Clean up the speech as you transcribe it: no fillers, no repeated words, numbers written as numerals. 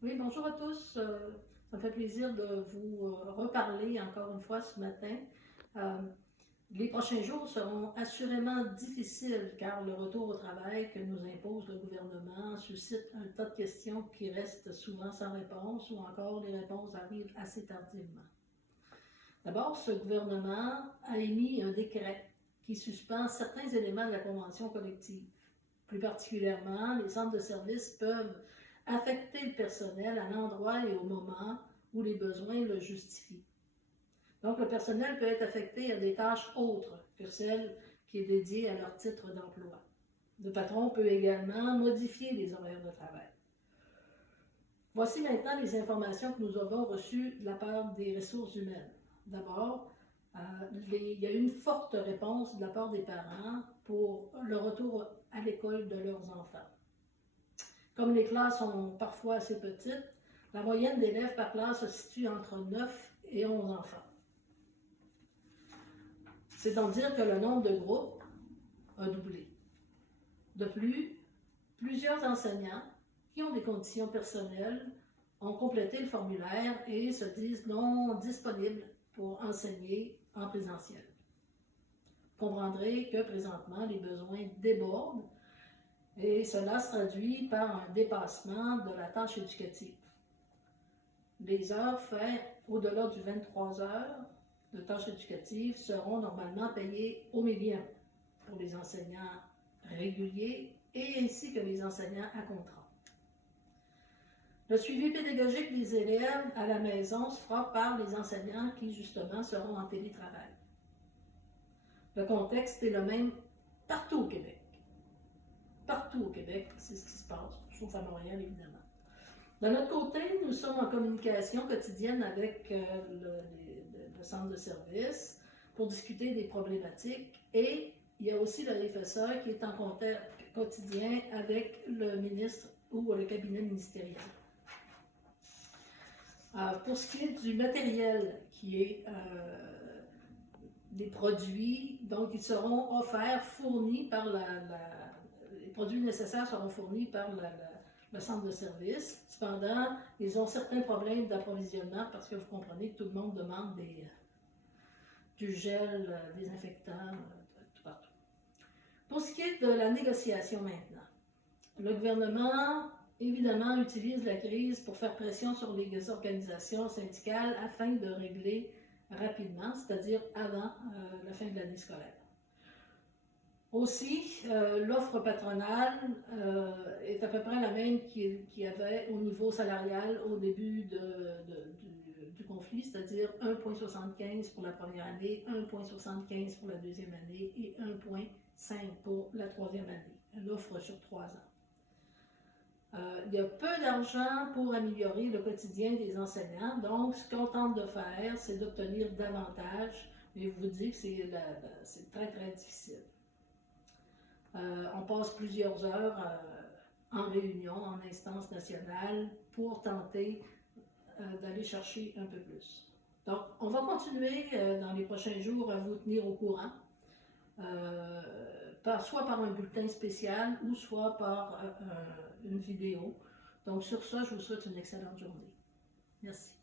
Oui, bonjour à tous. Ça me fait plaisir de vous reparler encore une fois ce matin. Euh, les prochains jours seront assurément difficiles car le retour au travail que nous impose le gouvernement suscite un tas de questions qui restent souvent sans réponse ou encore les réponses arrivent assez tardivement. D'abord, ce gouvernement a émis un décret qui suspend certains éléments de la convention collective. Plus particulièrement, les centres de services peuvent affecter le personnel à l'endroit et au moment où les besoins le justifient. Donc, le personnel peut être affecté à des tâches autres que celles qui est dédiée à leur titre d'emploi. Le patron peut également modifier les horaires de travail. Voici maintenant les informations que nous avons reçues de la part des ressources humaines. D'abord, il y a une forte réponse de la part des parents pour le retour à l'école de leurs enfants. Comme les classes sont parfois assez petites, la moyenne d'élèves par classe se situe entre 9 et 11 enfants. C'est donc dire que le nombre de groupes a doublé. De plus, plusieurs enseignants qui ont des conditions personnelles ont complété le formulaire et se disent non disponibles pour enseigner en présentiel. Vous comprendrez que présentement, les besoins débordent et cela se traduit par un dépassement de la tâche éducative. Les heures faites au-delà du 23 heures de tâches éducatives seront normalement payées au millième pour les enseignants réguliers et ainsi que les enseignants à contrat. Le suivi pédagogique des élèves à la maison se fera par les enseignants qui, justement, seront en télétravail. Le contexte est le même partout au Québec. Partout au Québec, c'est ce qui se passe, sauf à Montréal, évidemment. De notre côté, nous sommes en communication quotidienne avec le centre de service pour discuter des problématiques et il y a aussi le FSA qui est en contact quotidien avec le ministre ou le cabinet ministériel. Pour ce qui est du matériel qui est des produits, donc ils seront offerts, fournis par les produits nécessaires seront fournis par le centre de service. Cependant, ils ont certains problèmes d'approvisionnement parce que vous comprenez que tout le monde demande du gel désinfectant tout partout. Pour ce qui est de la négociation maintenant, le gouvernement évidemment utilise la crise pour faire pression sur les organisations syndicales afin de régler rapidement, c'est-à-dire avant la fin de l'année scolaire. Aussi, l'offre patronale est à peu près la même qu'il y avait au niveau salarial au début du conflit, c'est-à-dire 1,75 pour la première année, 1,75 pour la deuxième année et 1,5 pour la troisième année. L'offre sur 3 ans. Il y a peu d'argent pour améliorer le quotidien des enseignants, donc ce qu'on tente de faire, c'est d'obtenir davantage, mais je vous dis que c'est très très difficile. On passe plusieurs heures en réunion, en instance nationale, pour tenter d'aller chercher un peu plus. Donc, on va continuer dans les prochains jours à vous tenir au courant, soit par un bulletin spécial ou soit par une vidéo. Donc, sur ça, je vous souhaite une excellente journée. Merci.